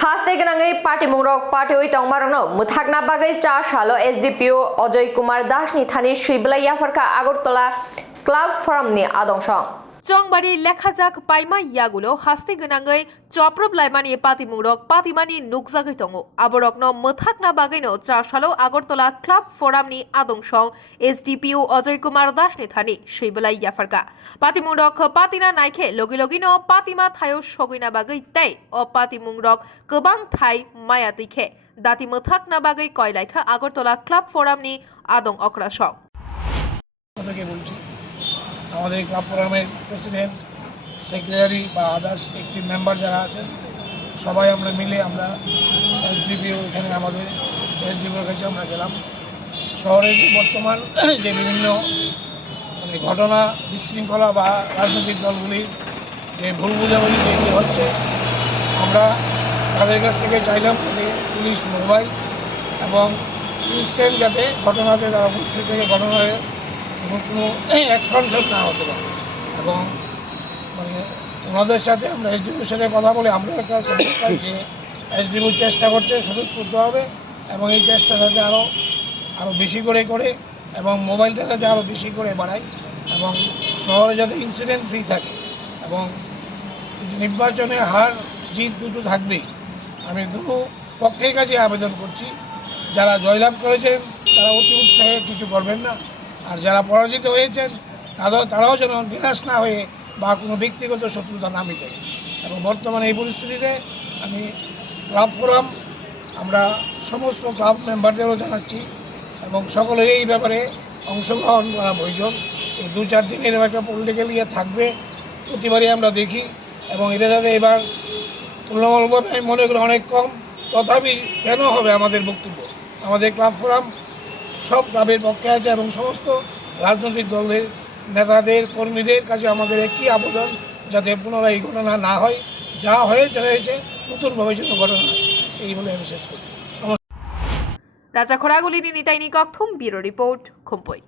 Haste ganangai party mungrok party oi tongmarangno mwthangna bagai cha salo SDPO Ajay Kumar Das ni thani Shiblai Yafarka Agartala Club Fourum ni adongsong চংবাড়ি লেখা যাক পাইমা ইয়াগুলো হাস্তে গনাঙ্গই চপ্রব লাইমানি পাতিমুরক পাতিমানি নুকজাগৈ দङ আবরকনো mwthangna বাগৈনো চাশালো আগরতলা ক্লাব ফোরামনি আদংসং SDPO অজয় কুমার দাস নি থানি শৈবলাই ইয়াফারকা পাতিমুরক পাতিনা নাইখে লগি লগিনো পাতিমা থায়ো সগৈনা বাগৈ তাই অপাতিমুরক গোবাং থাই মায়া দিখে দাতি mwthangna বাগৈ koilaikha আগরতলা ক্লাব ফোরামনি আদং অক্রাসং আমাদের ক্লাব ফোরামের প্রেসিডেন্ট সেক্রেটারি বা আদার্স একটি মেম্বার যারা আছেন সবাই আমরা মিলে আমরা SDPO এখানে আমাদের SDPOর কাছে আমরা গেলাম। শহরের যে বর্তমান যে বিভিন্ন ঘটনা বিশৃঙ্খলা বা রাজনৈতিক দলগুলির যে ভুল বোঝাবুঝি যেগুলি হচ্ছে আমরা তাদের কাছ থেকে চাইলাম যে পুলিশ মোবাইল এবং ইনস্ট্যান্ট যাতে ঘটনাতে তারা উপস্থিত থেকে ঘটনায় কোনো এক্সপানশন না হতে পারে এবং ওনাদের সাথে আমরা SDPOর সাথে কথা বলে আমরা একটা চাই যে SDPO চেষ্টা করছে সবুজ করতে হবে এবং এই চেষ্টা যাতে আরও বেশি করে এবং মোবাইলটা যাতে আরও বেশি করে বাড়ায় এবং শহরে যাতে ইনসিডেন্ট ফ্রি থাকে এবং নির্বাচনে হার জিত দুটো থাকবেই। আমি দুটো পক্ষের কাছে আবেদন করছি, যারা জয়লাভ করেছেন তারা অতি উৎসাহে কিছু করবেন না, আর যারা পরাজিত হয়েছেন তারাও যেন নিরাশ না হয়ে বা কোনো ব্যক্তিগত শত্রুতা না মিটে। এবং বর্তমানে এই পরিস্থিতিতে আমি ক্লাব ফোরাম আমরা সমস্ত ক্লাব মেম্বারদেরও জানাচ্ছি এবং সকলের এই ব্যাপারে অংশগ্রহণ করা প্রয়োজন। এই 2-4 দিনের একটা পলিটিক্যাল ইয়ে থাকবে, প্রতিবারই আমরা দেখি এবং এটা যাতে এবার তুলনামূলকভাবে আমি মনে করি অনেক কম, তথাপি কেন হবে আমাদের বক্তব্য। আমাদের ক্লাব ফোরাম সব ক্লাবের পক্ষে আছে এবং সমস্ত রাজনৈতিক দলের নেতাদের কর্মীদের কাছে আমাদের একই আবেদন যাতে পুনরায় এই ঘটনা না হয়, যা হয়েছে নতুনভাবে যেন ঘটনা হয়, এই বলে আমি শেষ করছি। রাজা খরাগুলিনি নিতাইনি কক্থুম ব্যুরো রিপোর্ট খুম্পুই।